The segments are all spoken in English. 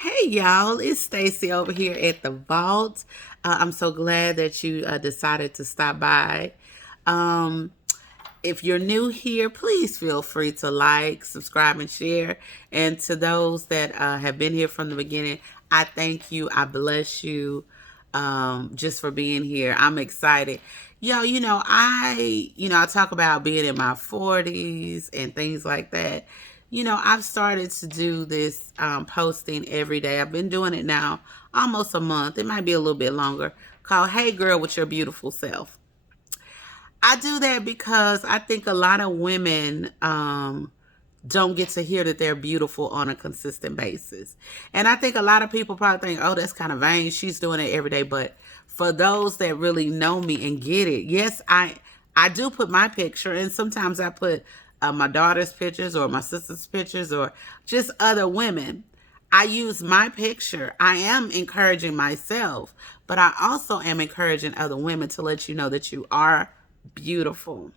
Hey y'all, it's Stacy over here at the vault. I'm so glad that you decided to stop by. Um, if you're new here, please feel free to like, subscribe, and share. And to those that have been here from the beginning, I thank you. I bless you just for being here. I'm excited. Yo, I talk about being in my 40s and things like that. I've started to do this posting every day. I've been doing it now almost a month. It might be a little bit longer. Called Hey Girl with Your Beautiful Self. I do that because I think a lot of women don't get to hear that they're beautiful on a consistent basis. And I think a lot of people probably think, oh, that's kind of vain. She's doing it every day. But for those that really know me and get it, yes, I do put my picture, and sometimes I put my daughter's pictures or my sister's pictures or just other women. I use my picture. I am encouraging myself, but I also am encouraging other women to let you know that you are beautiful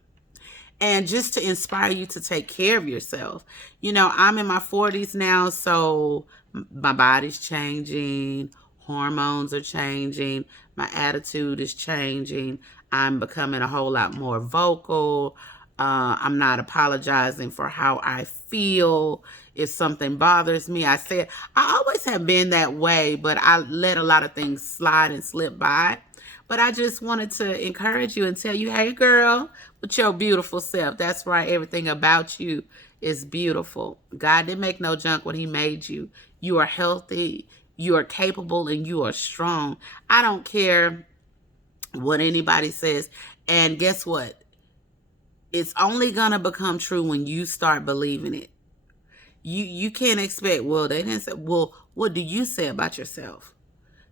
and just to inspire you to take care of yourself. I'm in my 40s now, so my body's changing, hormones are changing, my attitude is changing. I'm becoming a whole lot more vocal. I'm not apologizing for how I feel. If something bothers me, I say it. I always have been that way, but I let a lot of things slide and slip by. But I just wanted to encourage you and tell you, hey, girl, with your beautiful self. That's right. Everything about you is beautiful. God didn't make no junk when He made you. You are healthy, you are capable, and you are strong. I don't care what anybody says. And guess what? It's only going to become true when you start believing it. You can't expect, well, they didn't say, well, what do you say about yourself?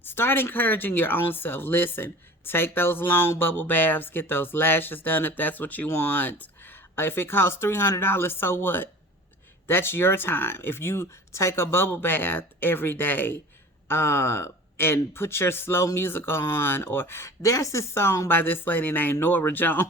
Start encouraging your own self. Listen, take those long bubble baths, get those lashes done if that's what you want. If it costs $300, so what? That's your time. If you take a bubble bath every day and put your slow music on, or there's this song by this lady named Nora Jones.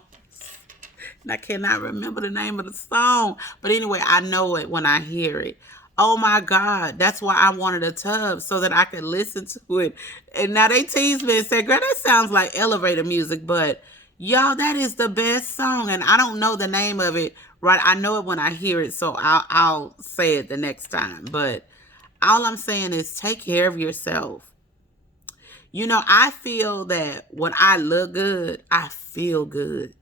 And I cannot remember the name of the song. But anyway, I know it when I hear it. Oh my God. That's why I wanted a tub so that I could listen to it. And now they tease me and say, girl, that sounds like elevator music. But y'all, that is the best song. And I don't know the name of it, right? I know it when I hear it. So I'll say it the next time. But all I'm saying is take care of yourself. I feel that when I look good, I feel good.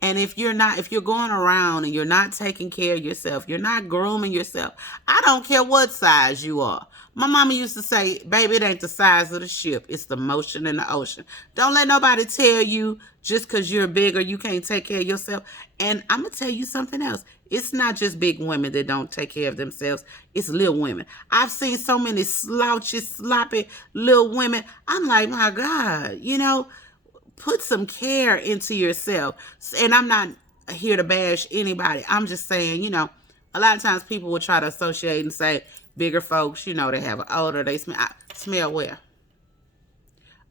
And if you're going around and you're not taking care of yourself, you're not grooming yourself, I don't care what size you are. My mama used to say, baby, it ain't the size of the ship, it's the motion in the ocean. Don't let nobody tell you just because you're bigger, you can't take care of yourself. And I'm going to tell you something else. It's not just big women that don't take care of themselves. It's little women. I've seen so many slouchy, sloppy little women. I'm like, my God, put some care into yourself. And I'm not here to bash anybody. I'm just saying, a lot of times people will try to associate and say bigger folks, they have an odor, they smell well.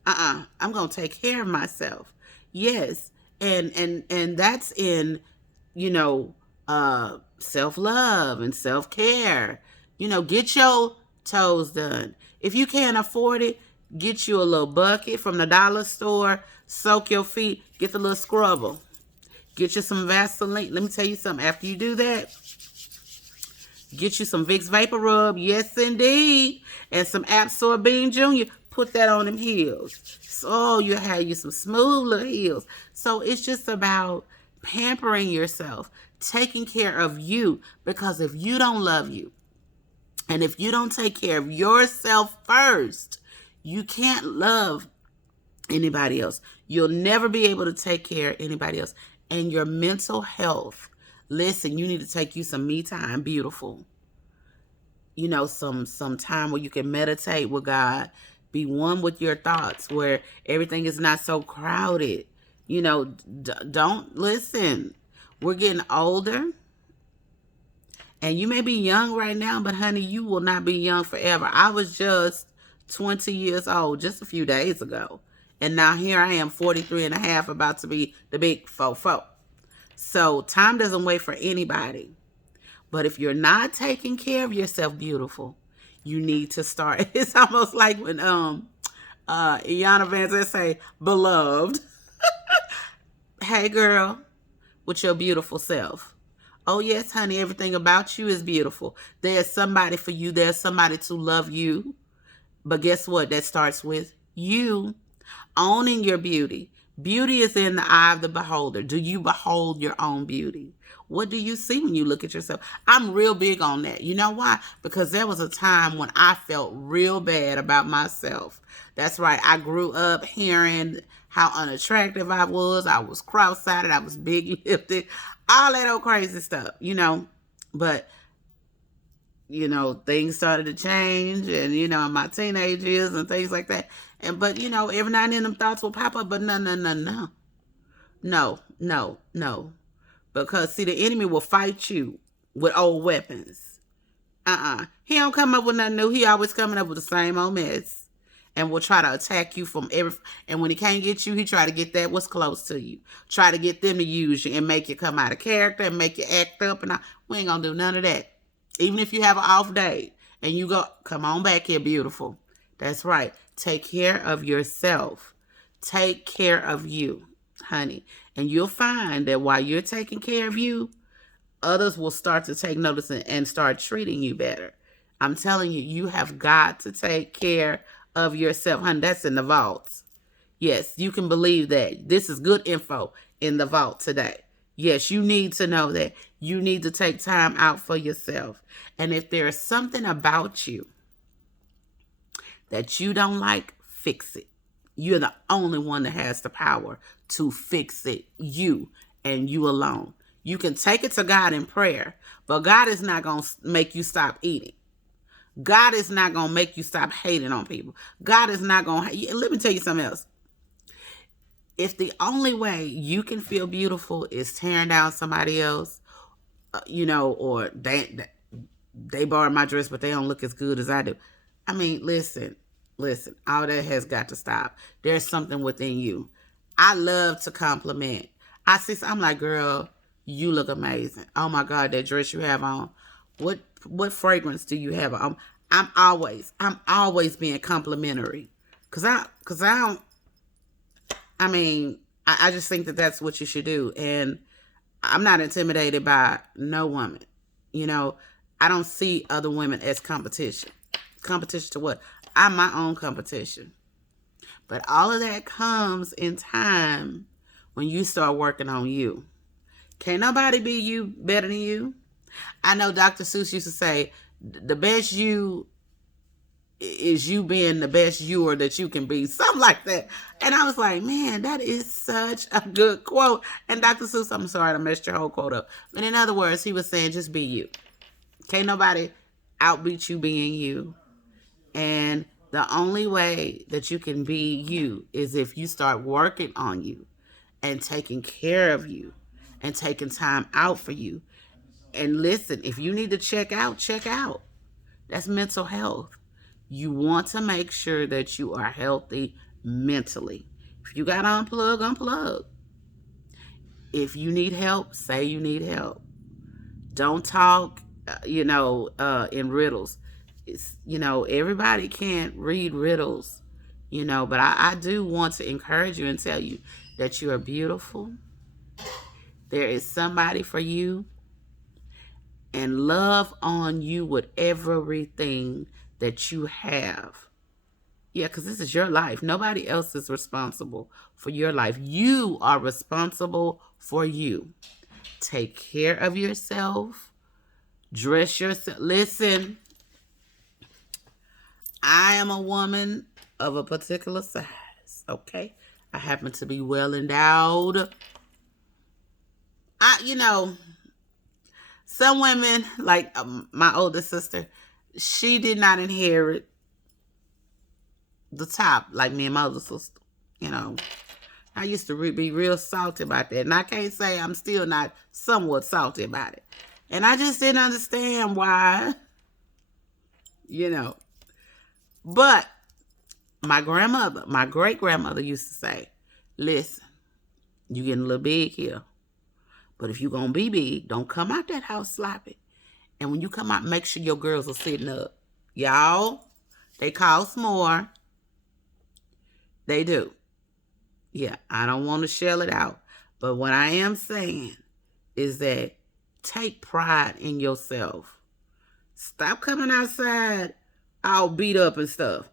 I'm gonna take care of myself. Yes. And that's in, self-love and self-care. Get your toes done. If you can't afford it, get you a little bucket from the dollar store, soak your feet, get the little scrubber. Get you some Vaseline. Let me tell you something. After you do that, get you some Vicks Vapor Rub. Yes, indeed. And some Absorbine Junior. Put that on them heels. So you'll have you some smooth little heels. So it's just about pampering yourself, taking care of you. Because if you don't love you, and if you don't take care of yourself first, you can't love anybody else. You'll never be able to take care of anybody else. And your mental health, listen, you need to take you some me time, beautiful. Some time where you can meditate with God, be one with your thoughts, where everything is not so crowded. Don't listen. We're getting older. And you may be young right now, but honey, you will not be young forever. I was just 20 years old just a few days ago. And now here I am, 43 and a half, about to be the big fofo. So time doesn't wait for anybody. But if you're not taking care of yourself, beautiful, you need to start. It's almost like when Iyanla Vanzant say, beloved. Hey girl, with your beautiful self. Oh yes, honey, everything about you is beautiful. There's somebody for you. There's somebody to love you. But guess what? That starts with you owning your beauty. Beauty is in the eye of the beholder. Do you behold your own beauty? What do you see when you look at yourself? I'm real big on that. You know why? Because there was a time when I felt real bad about myself. That's right. I grew up hearing how unattractive I was. I was cross-sided. I was big-lipped. All that old crazy stuff, But things started to change, and in my teenage years and things like that. But every now and then them thoughts will pop up, but no. Because see, the enemy will fight you with old weapons. He don't come up with nothing new. He always coming up with the same old mess. And will try to attack you from and when he can't get you, he try to get that what's close to you. Try to get them to use you and make you come out of character and make you act up. And we ain't gonna do none of that. Even if you have an off day and you go, come on back here, beautiful. That's right. Take care of yourself. Take care of you, honey. And you'll find that while you're taking care of you, others will start to take notice and start treating you better. I'm telling you, you have got to take care of yourself, honey. That's in the vaults. Yes, you can believe that. This is good info in the vault today. Yes, you need to know that. You need to take time out for yourself. And if there is something about you that you don't like, fix it. You're the only one that has the power to fix it. You and you alone. You can take it to God in prayer, but God is not going to make you stop eating. God is not going to make you stop hating on people. God is not going to... Let me tell you something else. If the only way you can feel beautiful is tearing down somebody else, or they borrowed my dress, but they don't look as good as I do. I mean, listen, all that has got to stop. There's something within you. I love to compliment. I'm like, girl, you look amazing. Oh my God, that dress you have on. What fragrance do you have on? I'm always being complimentary. I just think that that's what you should do. And I'm not intimidated by no woman. I don't see other women as competition. Competition to what? I'm my own competition. But all of that comes in time when you start working on you. Can't nobody be you better than you. I know Dr. Seuss used to say, the best you is you being the best you that you can be. Something like that. And I was like, man, that is such a good quote. And Dr. Seuss, I'm sorry I messed your whole quote up. But in other words, he was saying, just be you. Can't nobody outbeat you being you. And the only way that you can be you is if you start working on you and taking care of you and taking time out for you. And listen, if you need to check out, check out. That's mental health. You want to make sure that you are healthy mentally. If you got to unplug. If you need help, say you need help. Don't talk, in riddles. Everybody can't read riddles, but I do want to encourage you and tell you that you are beautiful. There is somebody for you. And love on you with everything that you have. Yeah, because this is your life. Nobody else is responsible for your life. You are responsible for you. Take care of yourself. Dress yourself. Listen, I am a woman of a particular size, okay? I happen to be well endowed. Some women, like my older sister, she did not inherit the top like me and my older sister. I used to be real salty about that. And I can't say I'm still not somewhat salty about it. And I just didn't understand why, But my great-grandmother used to say, listen, you getting a little big here. But if you're going to be big, don't come out that house sloppy. And when you come out, make sure your girls are sitting up. Y'all, they cost more. They do. Yeah, I don't want to shell it out. But what I am saying is that take pride in yourself. Stop coming outside all beat up and stuff.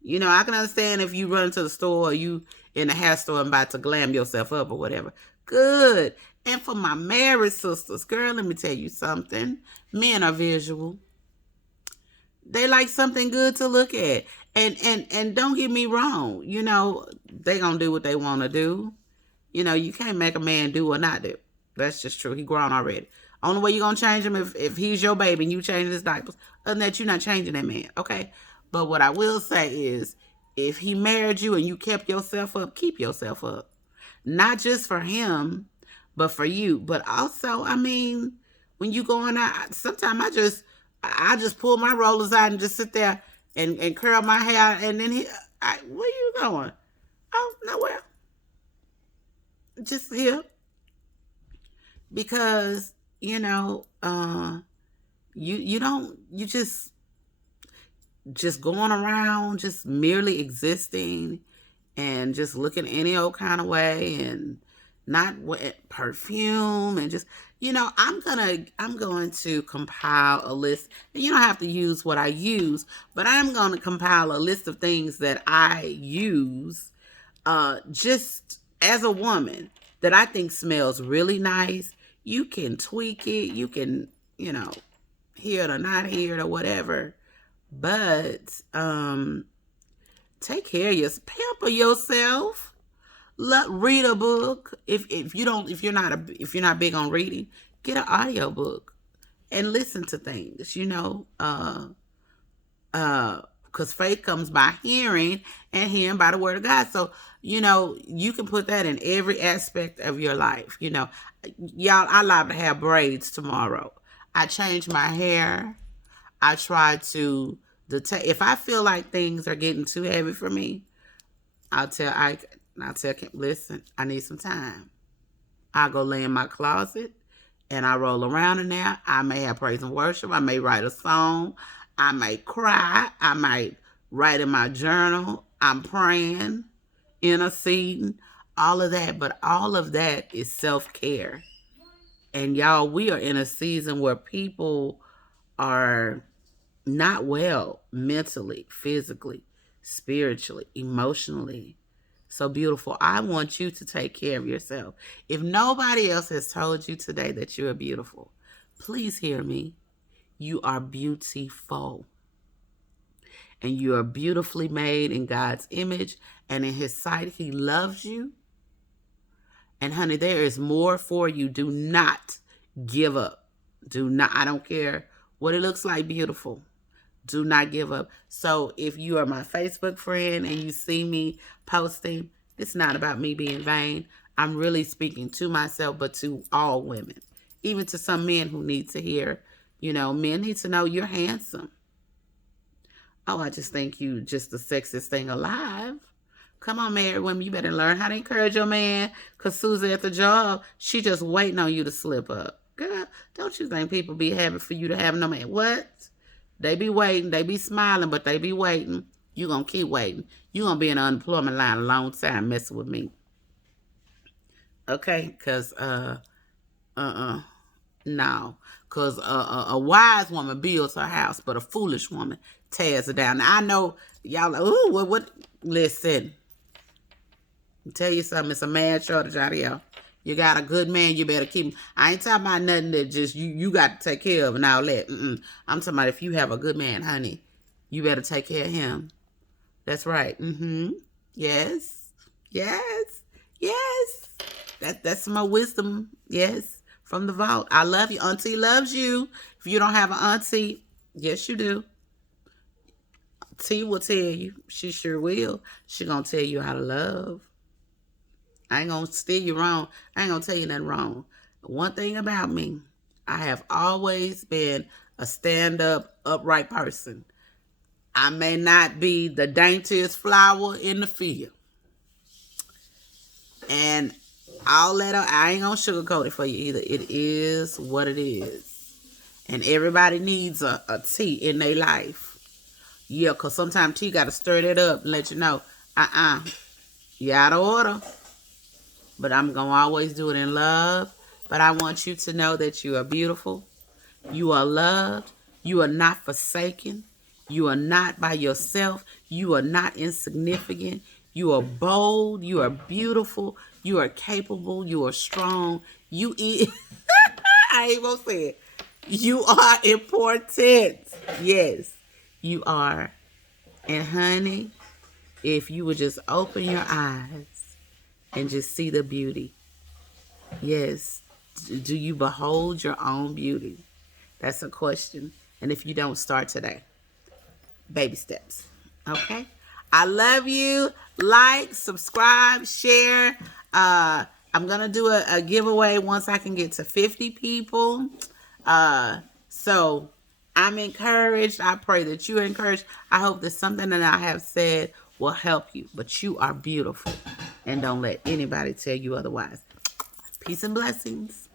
You know, I can understand if you run into the store or you in the hair store and about to glam yourself up or whatever. Good. And for my married sisters, girl, let me tell you something. Men are visual. They like something good to look at. And don't get me wrong, you know, they gonna do what they wanna do. You know, you can't make a man do or not do. That's just true. He grown already. Only way you gonna change him if he's your baby and you change his diapers. Other than that, you're not changing that man, okay? But what I will say is, if he married you and you kept yourself up, keep yourself up. Not just for him, but for you. But also, I mean, when you going out, sometimes I just pull my rollers out and just sit there and curl my hair, and then where you going? Oh, nowhere. Just here. Because, you know, you just going around, just merely existing and just looking any old kind of way and not perfume and just, you know, I'm going to compile a list, and you don't have to use what I use, but I'm going to compile a list of things that I use just as a woman that I think smells really nice. You can tweak it, you can, you know, hear it or not hear it or whatever, but take care of yourself, pamper yourself. Read a book. If you're not big on reading, get an audio book and listen to things. You know, because faith comes by hearing, and hearing by the word of God. So, you know, you can put that in every aspect of your life. You know, y'all, I liable to have braids tomorrow. I change my hair. I try to detect if I feel like things are getting too heavy for me. I'll tell Kim, listen, I need some time. I go lay in my closet and I roll around in there. I may have praise and worship. I may write a song. I may cry. I might write in my journal. I'm praying, interceding, all of that. But all of that is self-care. And y'all, we are in a season where people are not well mentally, physically, spiritually, emotionally. So beautiful. I want you to take care of yourself. If nobody else has told you today that you are beautiful, please hear me. You are beautiful. And you are beautifully made in God's image, and in his sight, he loves you. And honey, there is more for you. Do not give up. Do not, I don't care what it looks like, beautiful. Do not give up. So if you are my Facebook friend and you see me posting, it's not about me being vain. I'm really speaking to myself, but to all women, even to some men who need to hear, you know, men need to know you're handsome. Oh, I just think you just the sexiest thing alive. Come on, married women, you better learn how to encourage your man, because Susie at the job, she just waiting on you to slip up. Girl, don't you think people be happy for you to have no man? What? They be waiting. They be smiling, but they be waiting. You going to keep waiting. You going to be in the unemployment line a long time messing with me. Okay? Because, no. Because a wise woman builds her house, but a foolish woman tears it down. Now, I know y'all like, ooh, what? Listen. I'll tell you something. It's a man shortage out here. You got a good man, you better keep him. I ain't talking about nothing that just you got to take care of and all that. I'm talking about if you have a good man, honey, you better take care of him. That's right. Yes. Yes. Yes. That's some more wisdom. Yes. From the vault. I love you. Auntie loves you. If you don't have an auntie, yes, you do. T will tell you. She sure will. She gonna tell you how to love. I ain't gonna steer you wrong. I ain't gonna tell you nothing wrong. One thing about me, I have always been a stand-up, upright person. I may not be the daintiest flower in the field. And all that, I ain't gonna sugarcoat it for you either. It is what it is. And everybody needs a T in their life. Yeah, because sometimes T got to stir that up and let you know, you out of order. But I'm going to always do it in love. But I want you to know that you are beautiful. You are loved. You are not forsaken. You are not by yourself. You are not insignificant. You are bold. You are beautiful. You are capable. You are strong. You eat. I ain't gonna say it. You are important. Yes, you are. And honey, if you would just open your eyes and just see the beauty. Yes. Do you behold your own beauty? That's a question. And if you don't, start today. Baby steps. Okay? I love you. Like, subscribe, share. I'm going to do a giveaway once I can get to 50 people. So I'm encouraged. I pray that you're encouraged. I hope that something that I have said will help you. But you are beautiful. And don't let anybody tell you otherwise. Peace and blessings.